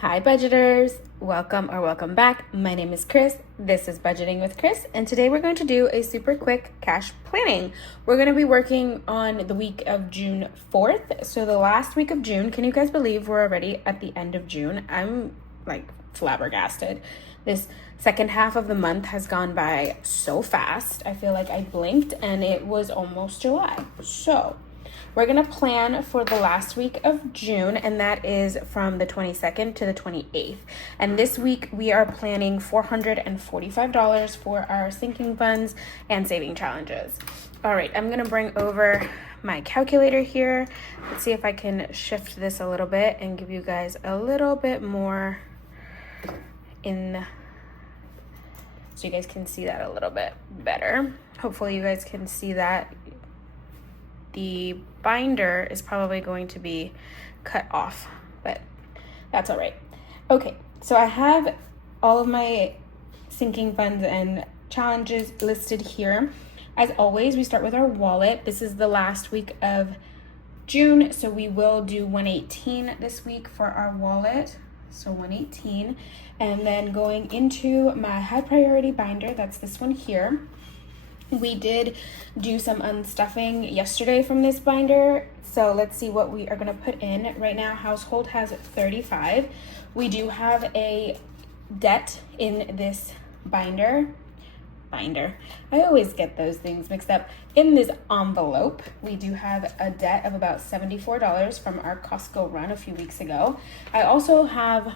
Hi budgeters, welcome back. My name is Chris. This is Budgeting with Chris, and today we're going to do a super quick cash planning. We're going to be working on the week of June 4th. So the last week of June. Can you guys believe we're already at the end of June? I'm like flabbergasted. This second half of the month has gone by so fast. I feel like I blinked and it was almost July. So we're going to plan for the last week of June, and that is from the 22nd to the 28th. And this week we are planning $445 for our sinking funds and saving challenges. All right, I'm going to bring over my calculator here. Let's see if I can shift this a little bit and give you guys a little bit more so you guys can see that a little bit better. Hopefully you guys can see that. The binder is probably going to be cut off, but that's all right. Okay, so I have all of my sinking funds and challenges listed here. As always, we start with our wallet. This is the last week of June, so we will do 118 this week for our wallet. So 118, and then going into my high priority binder, that's this one here. We did do some unstuffing yesterday from this binder, so let's see what we are going to put in. Right now, household has 35. We do have a debt in this binder. I always get those things mixed up. In this envelope, we do have a debt of about $74 from our Costco run a few weeks ago. I also have,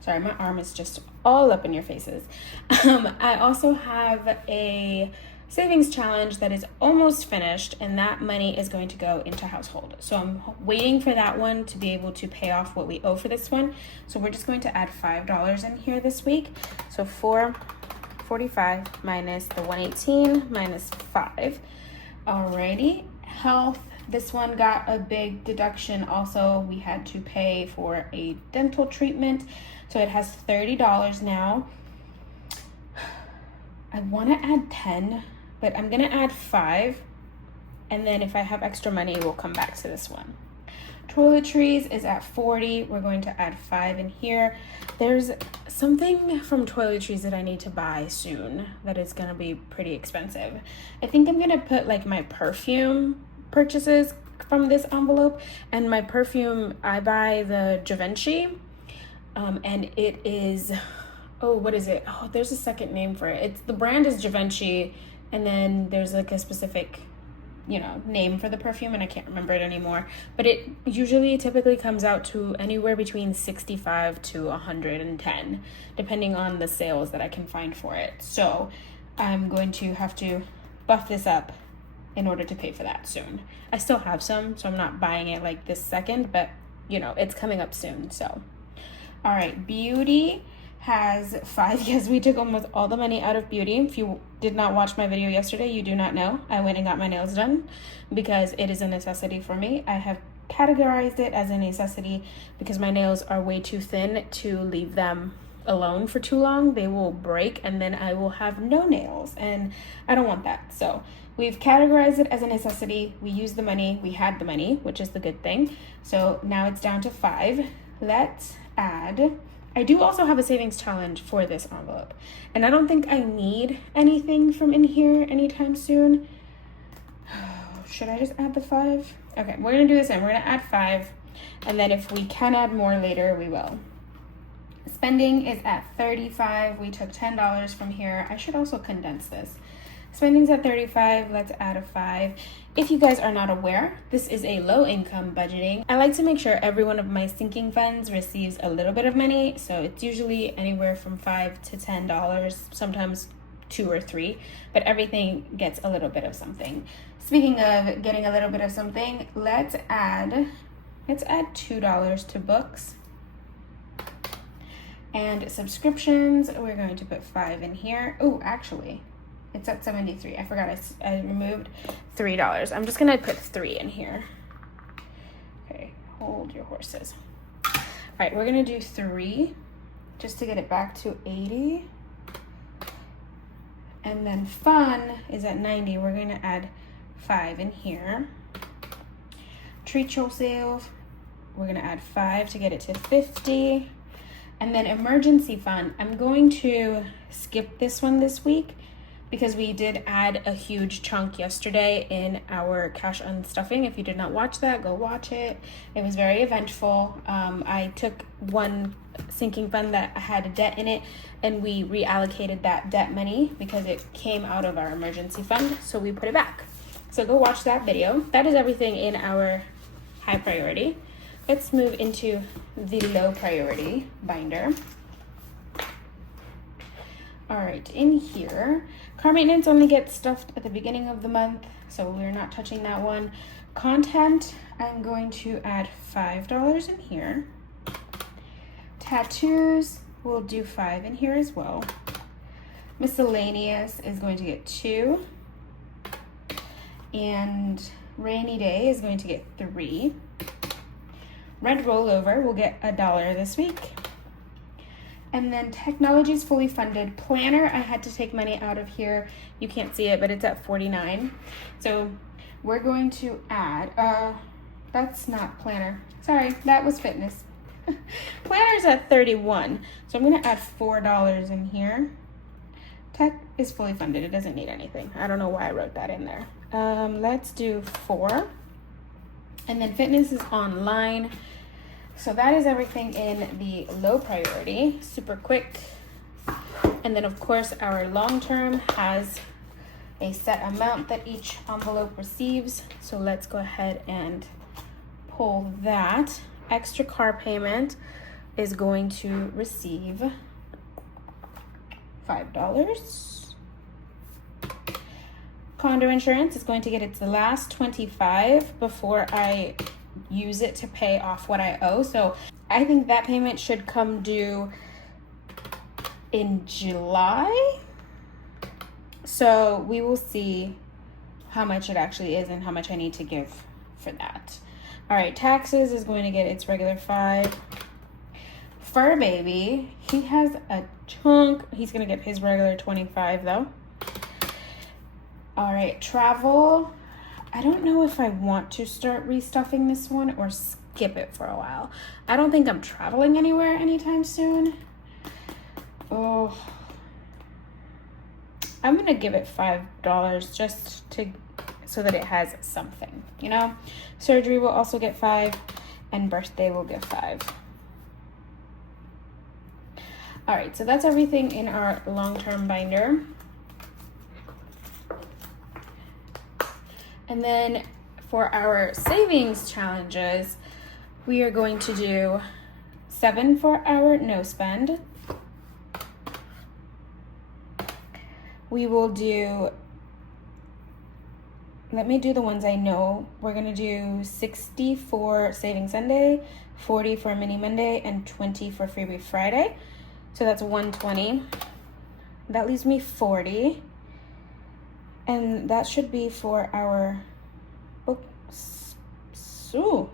sorry, my arm is just all up in your faces. I also have a savings challenge that is almost finished, and that money is going to go into household. So I'm waiting for that one to be able to pay off what we owe for this one. So we're just going to add $5 in here this week. So $445 minus the 118 minus 5. Alrighty, health. This one got a big deduction. Also, we had to pay for a dental treatment. So it has $30 now. I want to add 10, but I'm going to add 5. And then if I have extra money, we'll come back to this one. Toiletries is at 40. We're going to add 5 in here. There's something from toiletries that I need to buy soon that is going to be pretty expensive. I think I'm going to put like my perfume purchases from this envelope, and my perfume, I buy the Givenchy, and it is, what is it? Oh, there's a second name for it. The brand is Givenchy, and then there's like a specific name for the perfume, and I can't remember it anymore, but it typically comes out to anywhere between 65 to 110 depending on the sales that I can find for it. So I'm going to have to buff this up in order to pay for that soon. I still have some, so I'm not buying it like this second, but it's coming up soon. So all right, beauty has 5. Yes, we took almost all the money out of beauty. If you did not watch my video yesterday, you do not know. I went and got my nails done because it is a necessity for me. I have categorized it as a necessity because my nails are way too thin to leave them alone for too long. They will break and then I will have no nails, and I don't want that. So we've categorized it as a necessity. We used the money. We had the money, which is the good thing. So now it's down to 5. Let's add. I do also have a savings challenge for this envelope, and I don't think I need anything from in here anytime soon. Should I just add the 5? Okay, we're gonna do this, and we're gonna add 5, and then if we can add more later, we will. Spending is at 35. We took $10 from here. I should also condense this. Spending's at 35. Let's add a 5. If you guys are not aware, this is a low income budgeting. I like to make sure every one of my sinking funds receives a little bit of money. So it's usually anywhere from $5 to $10, sometimes 2 or 3, but everything gets a little bit of something. Speaking of getting a little bit of something, let's add $2 to books. And subscriptions, we're going to put 5 in here. Oh, actually, it's at 73. I forgot I removed $3. I'm just gonna put 3 in here. Okay, hold your horses. All right, we're gonna do 3 just to get it back to 80. And then fun is at 90. We're gonna add 5 in here. Treat yourself. we're gonna add 5 to get it to 50. And then emergency fund, I'm going to skip this one this week because we did add a huge chunk yesterday in our cash unstuffing. If you did not watch that, go watch it. It was very eventful. I took one sinking fund that had a debt in it and we reallocated that debt money because it came out of our emergency fund, so we put it back. So go watch that video. That is everything in our high priority. Let's move into the low priority binder. All right, in here, car maintenance only gets stuffed at the beginning of the month, so we're not touching that one. Content, I'm going to add $5 in here. Tattoos, we'll do 5 in here as well. Miscellaneous is going to get 2. And rainy day is going to get 3. Rent rollover will get $1 this week. And then technology is fully funded. Planner, I had to take money out of here. You can't see it, but it's at 49. So we're going to add, that's not planner. Sorry, that was fitness. Planner's at 31. So I'm gonna add $4 in here. Tech is fully funded. It doesn't need anything. I don't know why I wrote that in there. Let's do 4. And then fitness is online. So that is everything in the low priority, super quick. And then of course our long-term has a set amount that each envelope receives. So let's go ahead and pull that. Extra car payment is going to receive $5. Condo insurance is going to get its last 25 before I use it to pay off what I owe. So I think that payment should come due in July. So we will see how much it actually is and how much I need to give for that. All right, taxes is going to get its regular 5. Fur baby, he has a chunk. He's gonna get his regular 25 though. All right, travel. I don't know if I want to start restuffing this one or skip it for a while. I don't think I'm traveling anywhere anytime soon. Oh, I'm gonna give it $5 just to so that it has something, you know? Surgery will also get 5 and birthday will get 5. All right, so that's everything in our long-term binder. And then for our savings challenges, we are going to do 7 for our no spend. We will do, let me do the ones I know. We're gonna do 60 for Saving Sunday, 40 for Mini Monday, and 20 for Freebie Friday. So that's 120. That leaves me 40. And that should be for our books. So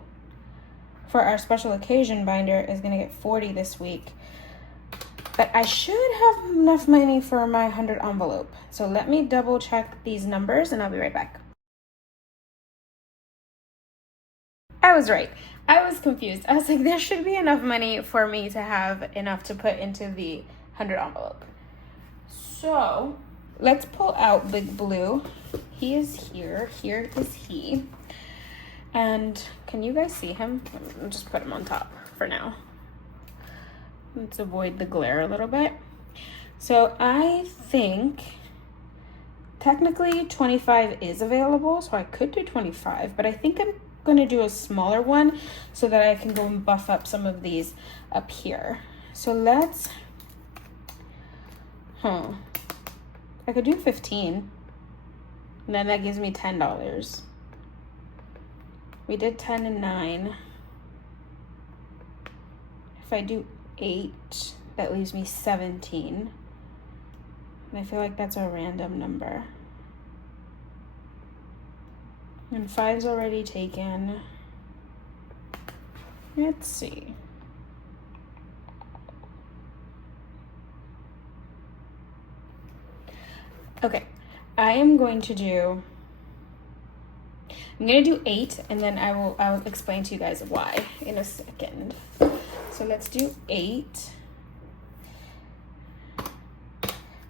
for our special occasion binder is gonna get 40 this week. But I should have enough money for my 100 envelope. So let me double check these numbers and I'll be right back. I was right. I was confused. I was like, there should be enough money for me to have enough to put into the 100 envelope. So let's pull out Big Blue. He is here. Here is he. And can you guys see him? I'll just put him on top for now. Let's avoid the glare a little bit. So I think technically 25 is available, so I could do 25, but I think I'm gonna do a smaller one so that I can go and buff up some of these up here. So let's, I could do 15, and then that gives me $10. We did 10 and 9. If I do 8, that leaves me 17. And I feel like that's a random number. And 5's already taken. Let's see. Okay, I am going to do I'm gonna do 8, and then I'll explain to you guys why in a second. So let's do 8.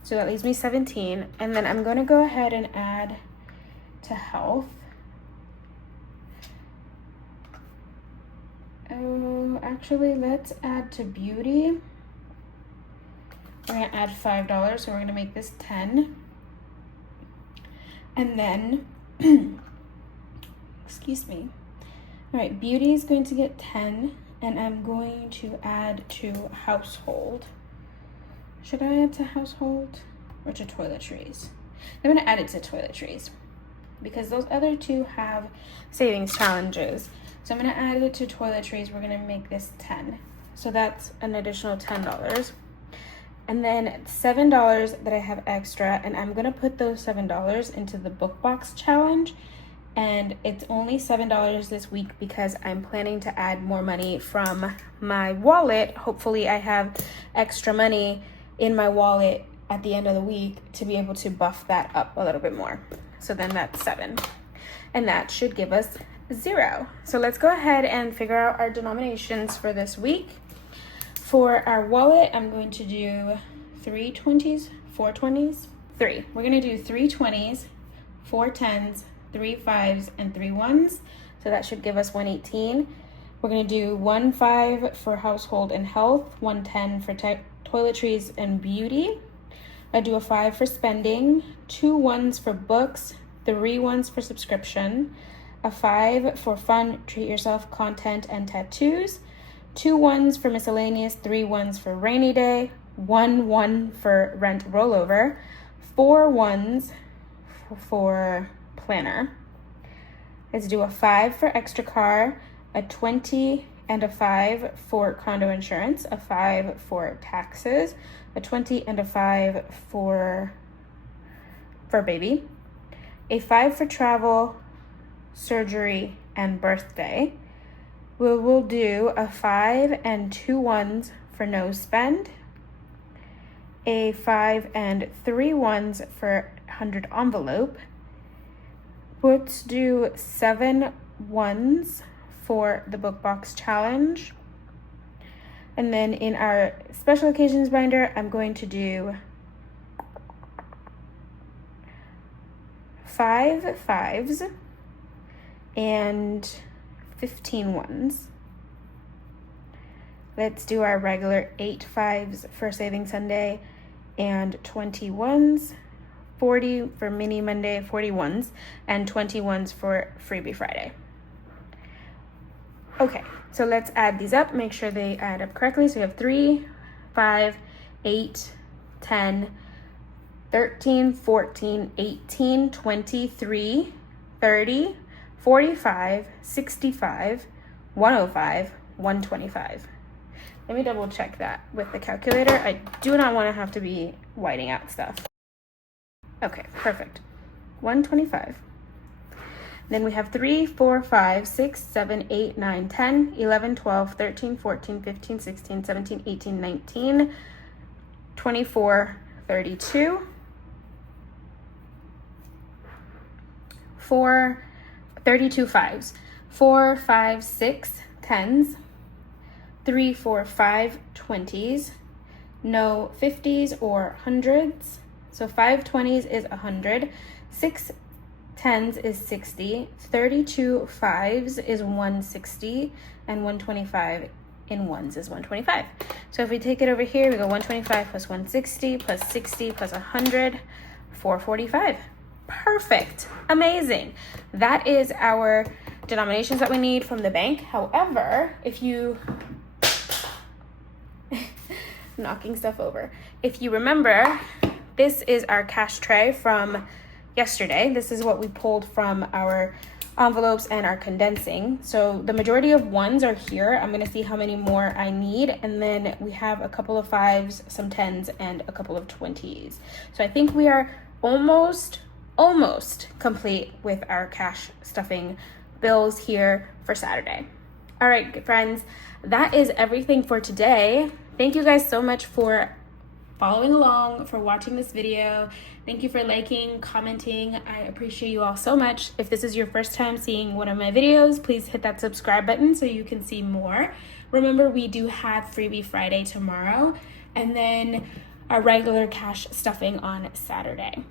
So that leaves me 17, and then I'm gonna go ahead and add to health. Oh, actually, let's add to beauty. We're gonna add $5, so we're gonna make this 10. And then, excuse me. All right, beauty is going to get 10, and I'm going to add to household. Should I add to household or to toiletries? I'm gonna add it to toiletries because those other two have savings challenges. So I'm gonna add it to toiletries. We're gonna make this 10. So that's an additional $10. And then $7 that I have extra, and I'm gonna put those $7 into the book box challenge. And it's only $7 this week because I'm planning to add more money from my wallet. Hopefully I have extra money in my wallet at the end of the week to be able to buff that up a little bit more. So then that's 7. And that should give us 0. So let's go ahead and figure out our denominations for this week. For our wallet, I'm going to do 3 20s, 4 20s, 3. We're gonna do 3 20s, 4 10s, 3 5s, and 3 1s. So that should give us 118. We're gonna do 1 5 for household and health, 1 10 for toiletries and beauty. I do a 5 for spending, 2 1s for books, 3 1s for subscription, a 5 for fun, treat yourself, content, and tattoos, 2 1s for miscellaneous, 3 1s for rainy day, 1 1 for rent rollover, 4 1s for planner. Let's do a 5 for extra car, a 20 and a 5 for condo insurance, a 5 for taxes, a 20 and a 5 for baby, a 5 for travel, surgery, and birthday. We will do a 5 and 2 1s for no spend, a 5 and 3 1s for 100 envelope. Let's do 7 1s for the book box challenge. And then in our special occasions binder, I'm going to do 5 5s and 15 1s. Let's do our regular 8 5s for Saving Sunday and 20 1s, 40 for Mini Monday, 40 1s, and 20 1s for Freebie Friday. Okay, so let's add these up, make sure they add up correctly. So we have 3, 5, 8, 10, 13, 14, 18, 23, 30, 45, 65, 105, 125. Let me double check that with the calculator. I do not want to have to be whiting out stuff. Okay, perfect. 125. Then we have 3, 4, 5, 6, 7, 8, 9, 10, 11, 12, 13, 14, 15, 16, 17, 18, 19, 24, 32, 32 5s, 4, 5, 6, 10s, 3, 4, 5, 20s, no 50s or 100s. So 5 20s is 100, 6 10s is 60, 32 5s is 160, and 125 in 1s is 125. So if we take it over here, we go 125 plus 160 plus 60 plus 100, 445. Perfect. Amazing. That is our denominations that we need from the bank. However, if you knocking stuff over, if you remember, this is our cash tray from yesterday. This is what we pulled from our envelopes and our condensing. So the majority of 1s are here. I'm going to see how many more I need. And then we have a couple of 5s, some 10s, and a couple of 20s. So I think we are almost complete with our cash stuffing bills here for Saturday. All right, friends, that is everything for today. Thank you guys so much for following along, for watching this video. Thank you for liking, commenting. I appreciate you all so much. If this is your first time seeing one of my videos, please hit that subscribe button so you can see more. Remember, we do have Freebie Friday tomorrow, and then our regular cash stuffing on Saturday.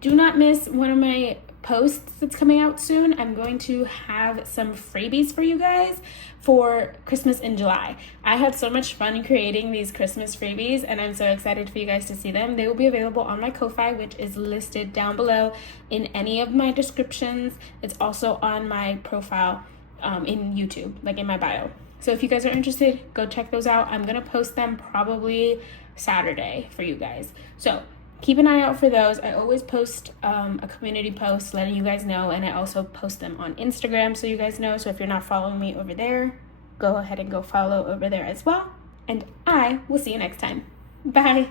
Do not miss one of my posts that's coming out soon. I'm going to have some freebies for you guys for Christmas in July. I had so much fun creating these Christmas freebies, and I'm so excited for you guys to see them. They will be available on my Ko-Fi, which is listed down below in any of my descriptions. It's also on my profile in YouTube, like in my bio. So if you guys are interested, go check those out. I'm gonna post them probably Saturday for you guys. So keep an eye out for those. I always post a community post letting you guys know, and I also post them on Instagram so you guys know. So if you're not following me over there, go ahead and go follow over there as well. And I will see you next time. Bye.